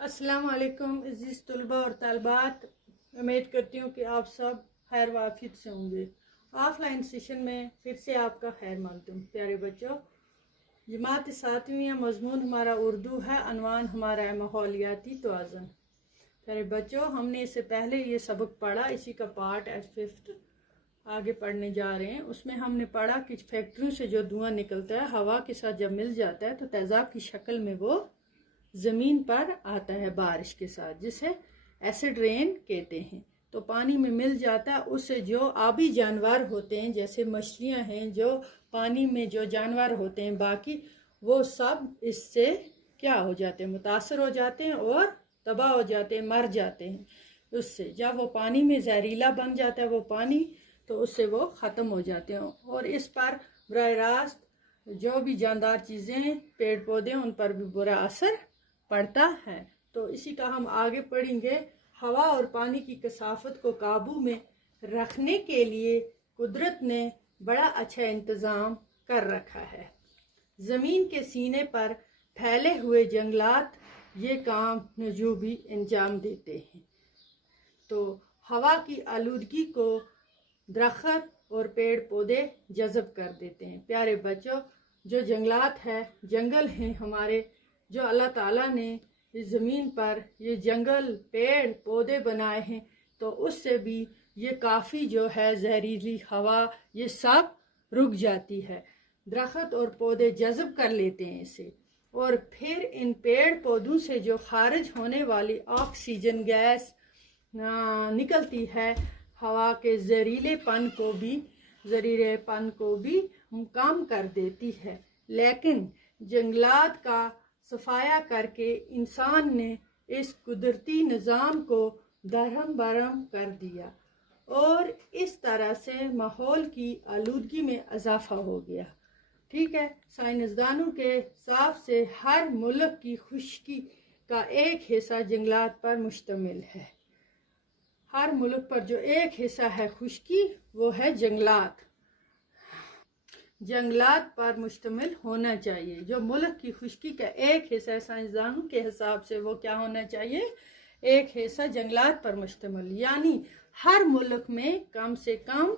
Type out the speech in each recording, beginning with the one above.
अस्सलाम वालेकुम अज़ीज़ तलबा और तालबात, उम्मीद करती हूँ कि आप सब खैर वाफियत से होंगे। ऑफलाइन सेशन में फिर से आपका खैर मकदूम। प्यारे बच्चों, जमात सातवीं मज़मून हमारा उर्दू है, अनवान हमारा है माहौलियाती तवाज़ुन। प्यारे बच्चों, हमने इससे पहले ये सबक पढ़ा, इसी का पार्ट एज 5th आगे पढ़ने जा रहे हैं। उसमें हमने पढ़ा कि फैक्ट्रियों से जो धुआं निकलता है हवा के साथ जब मिल जाता है तो तेज़ाब की शक्ल में वो ज़मीन पर आता है बारिश के साथ, जिसे एसिड रेन कहते हैं। तो पानी में मिल जाता है, उससे जो आबी जानवर होते हैं जैसे मछलियां हैं, जो पानी में जो जानवर होते हैं बाकी, वो सब इससे क्या हो जाते हैं, मुतासर हो जाते हैं और तबाह हो जाते हैं, मर जाते हैं। उससे जब वो पानी में जहरीला बन जाता है वो पानी, तो उससे वो ख़त्म हो जाते हैं और इस पर बराह रास्त जो भी जानदार चीज़ें, पेड़ पौधे, उन पर भी बुरा असर पड़ता है। तो इसी का हम आगे पढ़ेंगे। हवा और पानी की कसाफत को काबू में रखने के लिए कुदरत ने बड़ा अच्छा इंतज़ाम कर रखा है। ज़मीन के सीने पर फैले हुए जंगलात ये काम नजूबी अंजाम देते हैं। तो हवा की आलूदगी को दरख्त और पेड़ पौधे जज़ब कर देते हैं। प्यारे बच्चों, जो जंगलात है, जंगल हैं हमारे, जो अल्लाह ताला ने इस ज़मीन पर ये जंगल, पेड़ पौधे बनाए हैं, तो उससे भी ये काफ़ी जो है जहरीली हवा ये सब रुक जाती है। दरख्त और पौधे जज़ब कर लेते हैं इसे, और फिर इन पेड़ पौधों से जो खारिज होने वाली ऑक्सीजन गैस निकलती है हवा के जहरीलेपन को भी कम कर देती है। लेकिन जंगलात का सफाया करके इंसान ने इस कुदरती निज़ाम को दरहम बरहम कर दिया और इस तरह से माहौल की आलूदगी में इजाफा हो गया। ठीक है, साइंसदानों के हिसाब से हर मुल्क की खुशकी का एक हिस्सा जंगलात पर मुश्तमिल है। हर मुल्क पर जो एक हिस्सा है खुशकी, वो है जंगलात। जंगलात पर मुश्तमिल होना चाहिए। जो मुल्क की खुशकी का एक हिस्सा साइंसदानों के हिसाब से वो क्या होना चाहिए, एक हिस्सा जंगलात पर मुश्तमिल, यानी हर मुल्क में कम से कम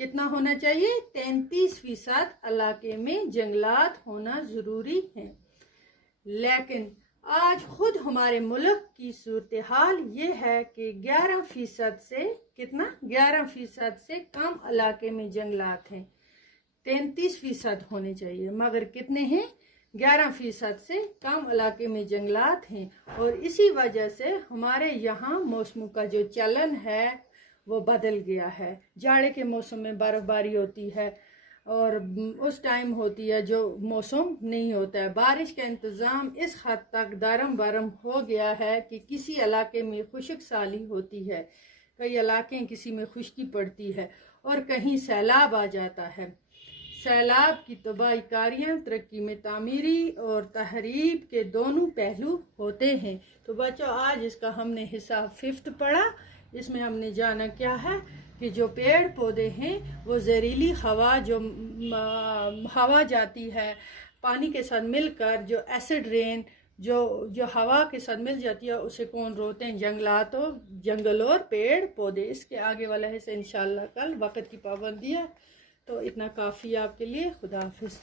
कितना होना चाहिए, 33% इलाके में जंगलात होना ज़रूरी है। लेकिन आज खुद हमारे मुल्क की सूरत हाल ये है कि 11% से कितना, 11% से कम इलाके में जंगलात हैं। 33% होने चाहिए, मगर कितने हैं, 11% से कम इलाके में जंगलात हैं। और इसी वजह से हमारे यहाँ मौसमों का जो चलन है वो बदल गया है। जाड़े के मौसम में बर्फबारी होती है और उस टाइम होती है जो मौसम नहीं होता है। बारिश का इंतज़ाम इस हद तक दरम बरम हो गया है कि किसी इलाके में खुश्क साली होती है, कई इलाके किसी में खुश्की पड़ती है और कहीं सैलाब आ जाता है। सैलाब की तबाही कारियाँ तरक्की में तामीरी और तहरीब के दोनों पहलू होते हैं। तो बच्चों, आज इसका हमने हिस्सा 5th पढ़ा। इसमें हमने जाना क्या है कि जो पेड़ पौधे हैं वो जहरीली हवा, जो हवा जाती है पानी के साथ मिलकर, जो एसिड रेन जो हवा के साथ मिल जाती है, उसे कौन रोकते हैं, जंगलात और जंगल और पेड़ पौधे। इसके आगे वाला हिस्सा इंशाल्लाह कल, वक्त की पाबंदी है। तो इतना काफ़ी आपके लिए। खुदा हाफिज़।